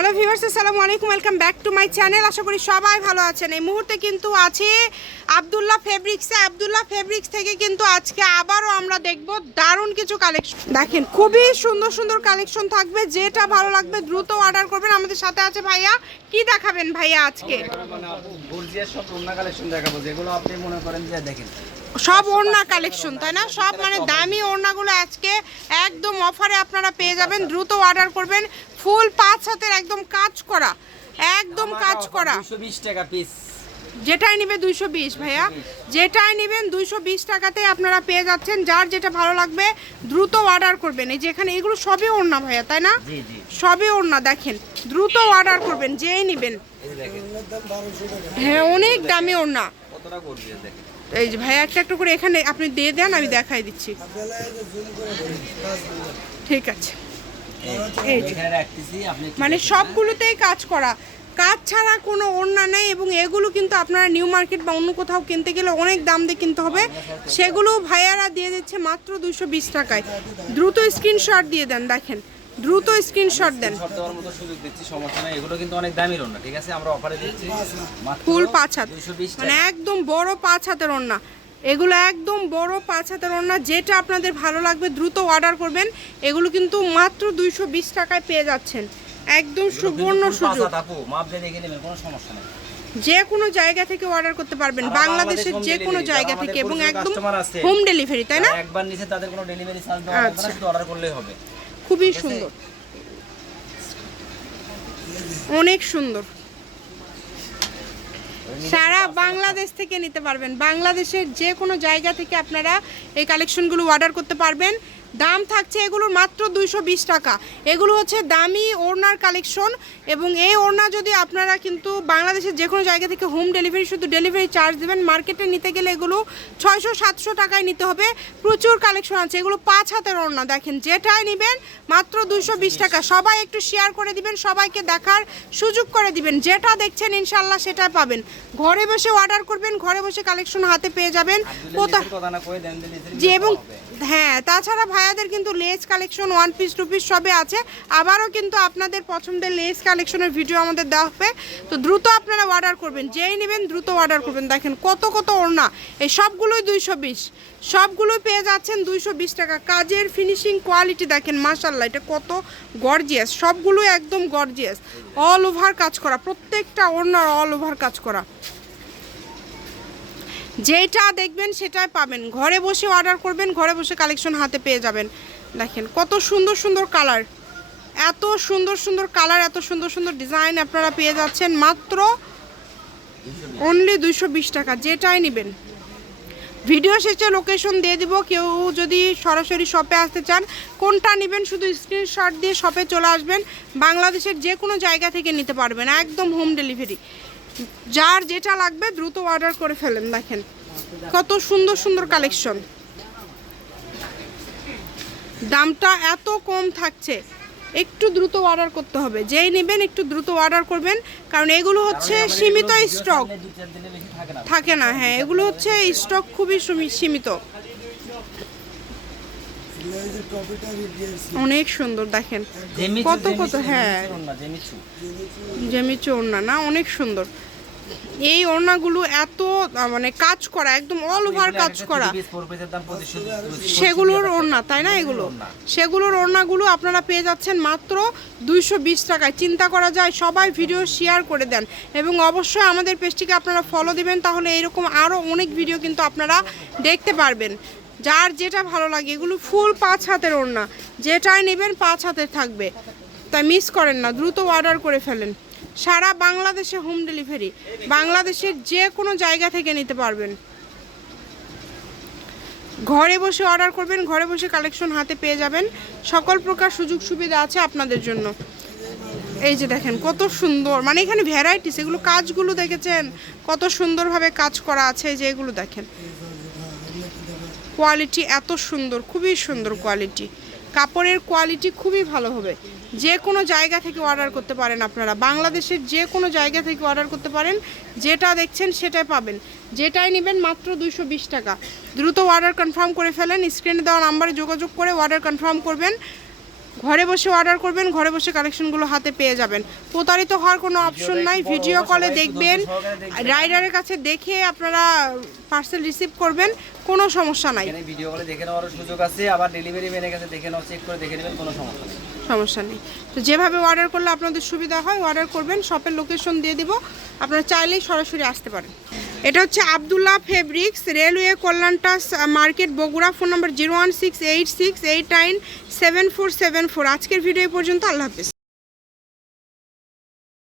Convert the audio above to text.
Hello viewers আসসালামু আলাইকুম welcome back to my channel আশা করি সবাই ভালো আছেন। এই মুহূর্তে কিন্তু আছে আবদুল্লাহ ফেব্রিক্সে আবদুল্লাহ ফেব্রিক্স থেকে কিন্তু আজকে আবারও আমরা দেখব দারুণ কিছু কালেকশন দেখেন, খুবই সুন্দর সুন্দর কালেকশন থাকবে। যেটা ভালো লাগবে দ্রুত অর্ডার করবেন। আমাদের সাথে আছে ভাইয়া। কি দেখাবেন ভাইয়া আজকে? মানে সব কালেকশন দেখাবো, যেগুলো আপনি মনে করেন যে দেখেন। সব ওড়না কালেকশন তাই না? সব মানে দামি ওড়নাগুলো আজকে একদম অফারে আপনারা পেয়ে যাবেন। দ্রুত অর্ডার করবেন। ফুল পাঁচ হাতের একদম কাজ করা একদম কাজ করা। 220 টাকা পিস যেটাই নিবে দুইশো বিশ ভাইয়া। যেটাই নেবেন দুইশো বিশ টাকাতে আপনারা পেয়ে যাচ্ছেন। যার যেটা ভালো লাগবে দ্রুত অর্ডার করবেন। এই যেখানে এগুলো সবই ওড়না ভাইয়া তাই না? সবই ওড়না দেখেন। দ্রুত অর্ডার করবেন যেই নেবেন। হ্যাঁ অনেক দামি ওড়না। কতটা এই যে ভাইয়া একটা একটা করে এখানে আপনি দিয়ে দেন, আমি দেখাই দিচ্ছি। ঠিক আছে। এই মানে সবগুলোতেই কাজ করা। কাজ ছাড়া কোনো ওড়না নেই এবং এগুলো কিন্তু আপনারা নিউ মার্কেট বা অন্য কোথাও কিনতে গেলে অনেক দাম দিয়ে কিনতে হবে। সেগুলো ভাইয়ারা দিয়ে দিচ্ছে মাত্র দুশো টাকায়। দ্রুত স্ক্রিনশট দিয়ে দেন, দেখেন। দ্রুত স্ক্রিনশট দেন। সব দেওয়ার মতো সুযোগ দিচ্ছি সমস্যা নাই। এগুলো কিন্তু অনেক দামি ওড়না ঠিক আছে? আমরা অফারে দিচ্ছি ফুল পাঁচ হাত। মানে একদম বড় পাঁচ হাতের ওড়না এগুলো একদম বড় পাঁচ হাতের ওড়না যেটা আপনাদের ভালো লাগবে দ্রুত অর্ডার করবেন। এগুলো কিন্তু মাত্র দুইশো বিশ টাকায় পেয়ে যাচ্ছেন। একদম সুবর্ণ সুযোগ। কোনো সমস্যা নেই। যে কোনো জায়গা থেকে অর্ডার করতে পারবেন। বাংলাদেশের যে কোনো জায়গা থেকে এবং একদম হোম ডেলিভারি তাই না? একবার নিচে তাদের কোনো ডেলিভারি চার্জ দেওয়া লাগবে না আচ্ছা। শুধু অর্ডার করলেই হবে। খুবই সুন্দর। অনেক সুন্দর। সারা বাংলাদেশ থেকে নিতে পারবেন। বাংলাদেশের যে কোনো জায়গা থেকে আপনারা এই কালেকশনগুলো অর্ডার করতে পারবেন। দাম থাকছে এগুলোর মাত্র দুইশো বিশ টাকা। এগুলো হচ্ছে দামি ওড়নার কালেকশন এবং এই ওড়না যদি আপনারা কিন্তু বাংলাদেশের যে কোনো জায়গা থেকে হোম ডেলিভারি শুধু ডেলিভারি চার্জ দেবেন। মার্কেটে নিতে গেলে এগুলো ছয়শো সাতশো টাকায় নিতে হবে। প্রচুর কালেকশন আছে। এগুলো পাঁচ হাতের ওড়না। দেখেন যেটাই নেবেন মাত্র দুইশো বিশ টাকা। সবাই একটু শেয়ার করে দিবেন সবাইকে দেখার সুযোগ করে দিবেন। যেটা দেখছেন ইনশাল্লাহ সেটা পাবেন। ঘরে বসে অর্ডার করবেন ঘরে বসে কালেকশন হাতে পেয়ে যাবেন। জি এবং হ্যাঁ তাছাড়া ভাইয়াদের কিন্তু lace collection one piece two piece সবে আছে। আবারও কিন্তু আপনাদের পছন্দের লেস কালেকশনের ভিডিও আমাদের দেওয়া হবে। তো দ্রুত আপনারা অর্ডার করবেন, যেই নেবেন দ্রুত অর্ডার করবেন। দেখেন কত কত ওড়না, এই সবগুলোই দুইশো বিশ। সবগুলোই পেয়ে যাচ্ছেন দুইশো বিশ টাকা। কাজের ফিনিশিং কোয়ালিটি দেখেন মাশাল্লাহ এটা কত গর্জিয়াস সবগুলোই একদম গর্জিয়াস অল ওভার কাজ করা, প্রত্যেকটা ওড়নার অল ওভার কাজ করা। যেটা দেখবেন সেটাই পাবেন। ঘরে বসে অর্ডার করবেন, ঘরে বসে কালেকশন হাতে পেয়ে যাবেন। দেখেন কত সুন্দর সুন্দর কালার এত সুন্দর সুন্দর কালার এত সুন্দর সুন্দর ডিজাইন আপনারা পেয়ে যাচ্ছেন মাত্র অনলি দুইশো বিশ টাকা। যেটাই নেবেন। ভিডিও শেষে লোকেশন দিয়ে দিব। কেউ যদি সরাসরি শপে আসতে চান, কোনটা নেবেন শুধু স্ক্রিনশট দিয়ে শপে চলে আসবেন। বাংলাদেশের যে কোনো জায়গা থেকে নিতে পারবেন। একদম হোম ডেলিভারি যার যেটা লাগবে দ্রুত অর্ডার করে ফেলেন দেখেন। কত সুন্দর সুন্দর কালেকশন দামটা এত কম থাকছে একটু দ্রুত অর্ডার করতে হবে। যেই নেবেন একটু দ্রুত অর্ডার করবেন কারণ এগুলো হচ্ছে সীমিত স্টক থাকে না। হ্যাঁ এগুলো হচ্ছে স্টক খুবই সীমিত। অনেক সুন্দর দেখেন। কত কত হ্যাঁ। জেমিচু। জেমিচু ওড়না না অনেক সুন্দর। এই ওড়নাগুলো এত মানে কাজ করা একদম অল ওভার কাজ করা। সেগুলোর। ওড়না তাই না এগুলো? সেগুলোর ওড়নাগুলো আপনারা পেয়ে যাচ্ছেন মাত্র দুইশো বিশ টাকায়। চিন্তা করা যায় সবাই ভিডিও শেয়ার করে দেন। এবং অবশ্যই আমাদের পেজটিকে আপনারা ফলো দিবেন তাহলে এরকম আরও অনেক ভিডিও কিন্তু আপনারা দেখতে পারবেন। যার যেটা ভালো লাগে এগুলো ফুল পাঁচ হাতের ওড়না। যেটাই নেবেন পাঁচ হাতের থাকবে। তাই মিস করেন না দ্রুত অর্ডার করে ফেলেন। সারা বাংলাদেশে হোম ডেলিভারি। বাংলাদেশের যে কোনো জায়গা থেকে নিতে পারবেন। ঘরে বসে অর্ডার করবেন, ঘরে বসে কালেকশন হাতে পেয়ে যাবেন। সকল প্রকার সুযোগ সুবিধা আছে আপনাদের জন্য। এই যে দেখেন, কত সুন্দর মানে এখানে ভ্যারাইটিস এগুলো কাজগুলো দেখেছেন? কত সুন্দরভাবে কাজ করা আছে যে এগুলো দেখেন। কোয়ালিটি এত সুন্দর, খুবই সুন্দর কোয়ালিটি কাপড়ের কোয়ালিটি খুবই ভালো হবে। যে কোনো জায়গা থেকে অর্ডার করতে পারেন আপনারা। বাংলাদেশের যে কোনো জায়গা থেকে অর্ডার করতে পারেন। যেটা দেখছেন সেটাই পাবেন। যেটাই নেবেন মাত্র বিশ টাকা। দ্রুত অর্ডার কনফার্ম করে ফেলেন। স্ক্রিনে দেওয়া নাম্বারে যোগাযোগ করে অর্ডার কনফার্ম করবেন। ঘরে বসে অর্ডার করবেন ঘরে বসে কালেকশনগুলো হাতে পেয়ে যাবেন। প্রতারিত হওয়ার কোনো অপশন নাই ভিডিও কলে দেখবেন। রাইডারের কাছে দেখে আপনারা পার্সেল রিসিভ করবেন কোনো সমস্যা নাই। ভিডিও কলে দেখে নেওয়ার সুযোগ আছে আবার ডেলিভারি ম্যানের কাছে দেখে নেওয়া চেক করে দেখে নেবেন কোনো সমস্যা নেই। সমস্যা নেই। তো যেভাবে অর্ডার করলে আপনাদের সুবিধা হয় অর্ডার করবেন শপের লোকেশন দিয়ে দিব। আপনারা চাইলেই সরাসরি আসতে পারেন। এটা হচ্ছে Abdullah fabrics, railway কল্যাণটাস market Bogura, phone number zero one six eight six eight nine seven four seven four. আজকের ভিডিও পর্যন্ত, আল্লাহ হাফিজ।